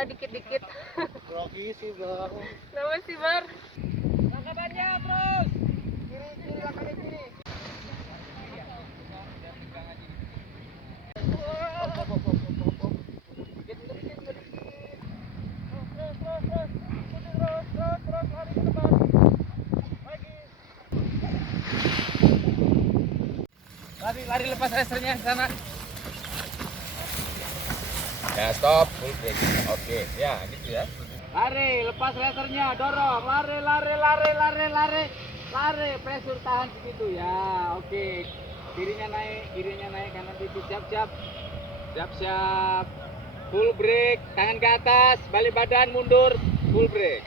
suka dikit-dikit. Grogi sih bang. Nama sih Bar. Langkah panjang terus. Kiri, langkah kiri. Lari lepas racernya ke sana. Ya stop, full break. Oke, ya gitu ya. Lari, lepas racernya, dorong, lari, pressure tahan segitu ya, oke. Kirinya naik, kanan dikit, siap, full break, tangan ke atas, balik badan, mundur, full break.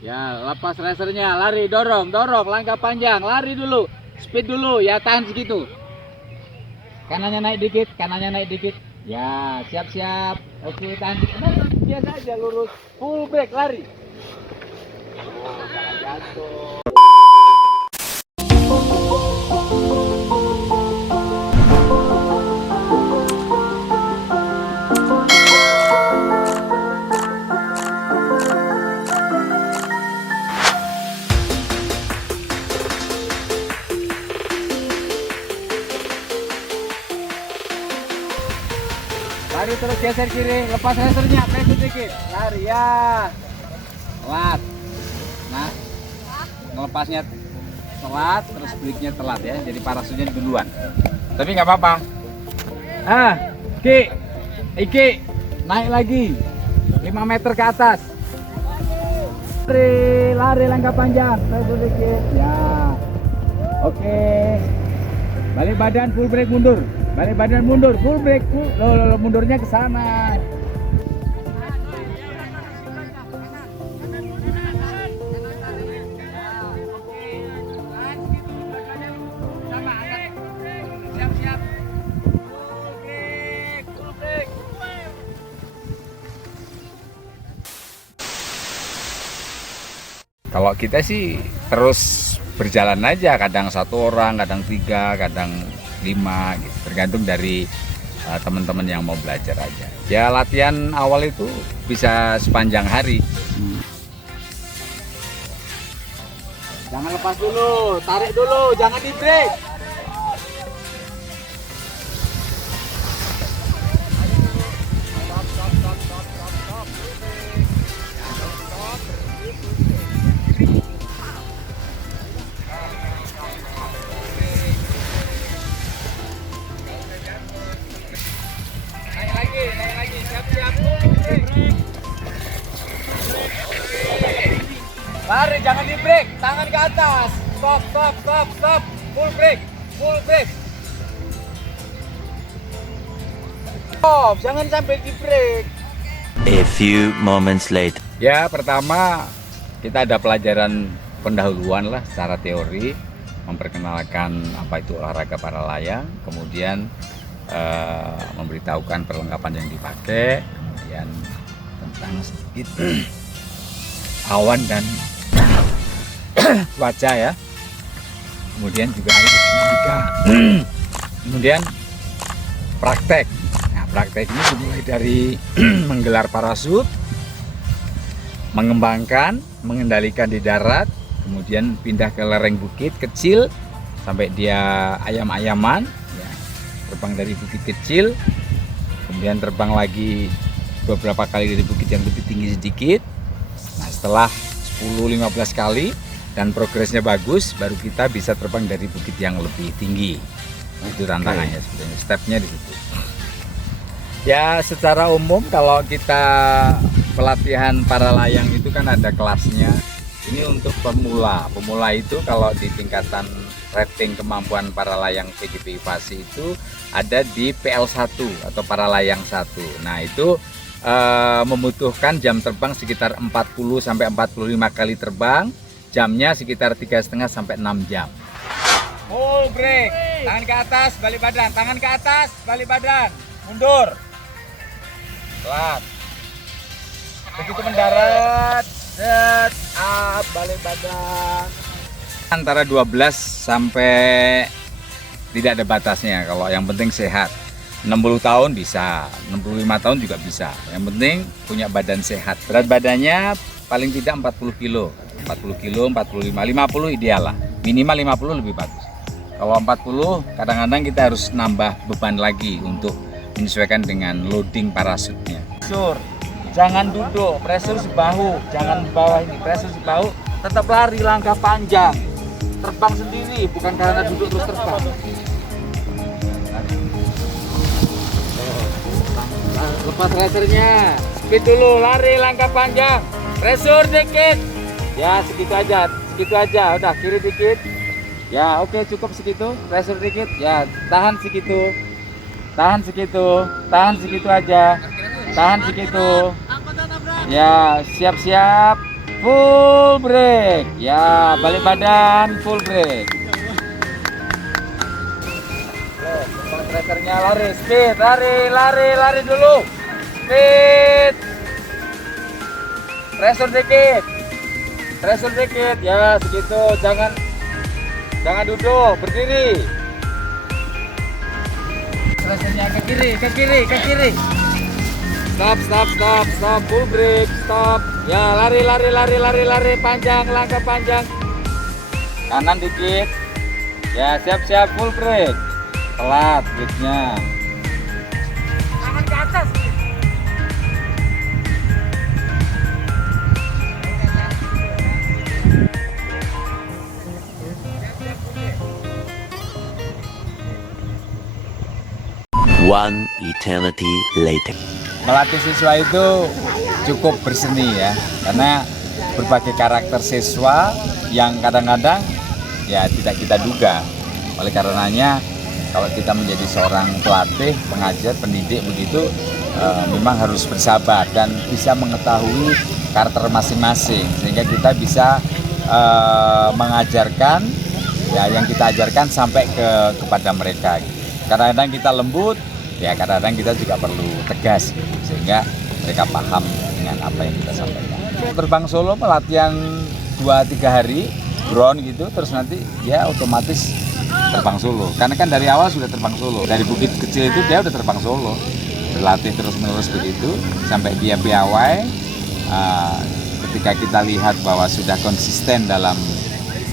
Ya, lepas racernya, lari, dorong, langkah panjang, lari dulu, speed dulu, ya tahan segitu. Kanannya naik dikit, ya siap, oke tahan dikit, biasa aja lurus, full break, lari. Oh, jangan jatuh. Lari terus geser kiri, lepas racernya, pressure dikit, lari ya. Telat. Nah, ngelepasnya telat, terus breaknya telat ya, jadi parasutnya duluan. Tapi nggak apa-apa. Iki, naik lagi, 5 meter ke atas. Lari langkah panjang, pressure dikit, ya. Oke. Balik badan, full break mundur. Full break, mundurnya ke sana. Siap. Full break. Kalau kita sih terus berjalan aja, kadang 1 orang, kadang 3, kadang 5 gitu, tergantung dari teman-teman yang mau belajar aja. Ya latihan awal itu bisa sepanjang hari. Jangan lepas dulu, tarik dulu, jangan di break. Naik lagi, siap. Lari, jangan di break, tangan ke atas. Stop. Full break. Stop, jangan sampai di break. A few moments later. Ya pertama kita ada pelajaran pendahuluan lah secara teori, memperkenalkan apa itu olahraga para layang, kemudian memberitahukan perlengkapan yang dipakai, kemudian tentang sedikit awan dan cuaca ya, kemudian juga aerodinamika, kemudian praktek. Nah, praktek ini dimulai dari menggelar parasut, mengembangkan, mengendalikan di darat, kemudian pindah ke lereng bukit kecil sampai dia ayam-ayaman, ya, terbang dari bukit kecil, kemudian terbang lagi beberapa kali dari bukit yang lebih tinggi sedikit. Nah, setelah 10-15 kali dan progresnya bagus, baru kita bisa terbang dari bukit yang lebih tinggi. Itu tantangannya sebenarnya, stepnya di situ. Ya secara umum kalau kita pelatihan para layang itu kan ada kelasnya. Ini untuk pemula. Pemula itu kalau di tingkatan rating kemampuan para layang PGPI FASI itu ada di PL1 atau para layang 1. Nah itu membutuhkan jam terbang sekitar 40-45 kali terbang, jamnya sekitar 3,5 sampai 6 jam. Full break, tangan ke atas, balik badan, tangan ke atas, balik badan, mundur, pelan. Begitu mendarat, set, up, balik badan. Antara 12 sampai tidak ada batasnya, kalau yang penting sehat. 60 tahun bisa, 65 tahun juga bisa. Yang penting punya badan sehat. Berat badannya paling tidak 40 kilo. 40 kilo, 45, 50 ideal lah. Minimal 50 lebih bagus. Kalau 40 kadang-kadang kita harus nambah beban lagi untuk menyesuaikan dengan loading parasutnya. Sur, jangan duduk, pressure sebahu, jangan bawah ini, pressure sebahu, tetap lari langkah panjang. Terbang sendiri, bukan karena duduk terus terbang. Lepas racernya, speed dulu, lari langkah panjang, pressure dikit. Ya segitu aja, udah kiri dikit. Ya oke, cukup segitu, pressure dikit. Ya tahan segitu aja, tahan segitu. Ya siap-siap, full brake. Ya balik badan, full brake. Racernya lari, speed, lari dulu, speed, pressure dikit, ya segitu, jangan duduk, berdiri, racernya ke kiri, stop, full brake, stop, ya lari, panjang, langkah panjang, kanan dikit, ya siap, full brake. Telat brake-nya. Tangan ke atas. One eternity later. Melatih siswa itu cukup berseni ya, karena berbagai karakter siswa yang kadang-kadang ya tidak kita duga. Oleh karenanya kalau kita menjadi seorang pelatih, pengajar, pendidik begitu, memang harus bersabar dan bisa mengetahui karakter masing-masing sehingga kita bisa mengajarkan ya yang kita ajarkan sampai kepada mereka. Kadang-kadang kita lembut, ya kadang-kadang kita juga perlu tegas sehingga mereka paham dengan apa yang kita sampaikan. Terbang solo pelatihan 2-3 hari ground gitu, terus nanti ya otomatis terbang solo, karena kan dari awal sudah terbang solo, dari bukit kecil itu dia udah terbang solo, berlatih terus-menerus begitu sampai dia piawai. Ketika kita lihat bahwa sudah konsisten dalam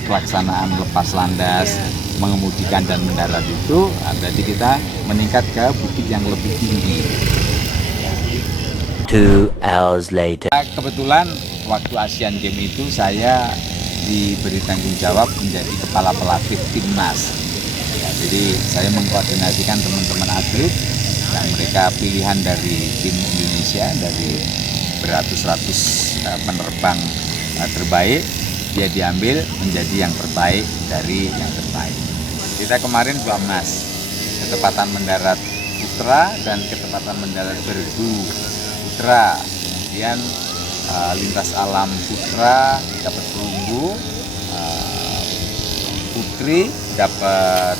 pelaksanaan lepas landas, mengemudikan dan mendarat itu, berarti kita meningkat ke bukit yang lebih tinggi. 2 hours later. Kebetulan waktu Asian Games itu saya diberi tanggung jawab menjadi kepala pelatih timnas. Ya, jadi saya mengkoordinasikan teman-teman atlet yang mereka pilihan dari tim Indonesia, dari beratus-ratus penerbang terbaik, dia diambil menjadi yang terbaik dari yang terbaik. Kita kemarin 2 emas, ketepatan mendarat putra dan ketepatan mendarat bergu putra. Kemudian lintas alam putra dapat perunggu, putri dapat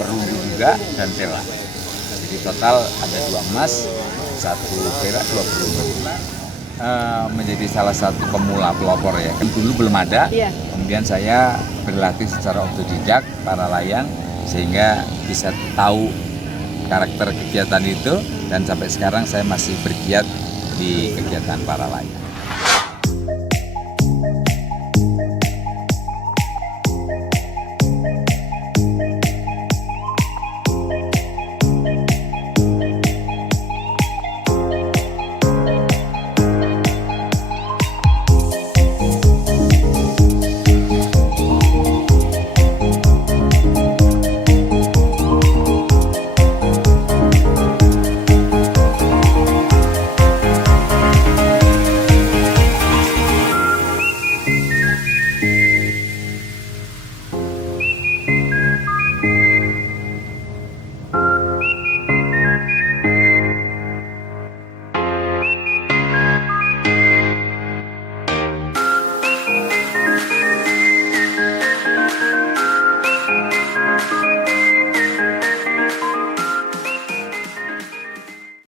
perunggu juga dan perak. Jadi total ada 2 emas, 1 perak, 2 perunggu. Menjadi salah satu pemula pelopor ya. Dulu belum ada, kemudian saya berlatih secara otodidak para layang sehingga bisa tahu karakter kegiatan itu dan sampai sekarang saya masih bergiat di kegiatan para layang.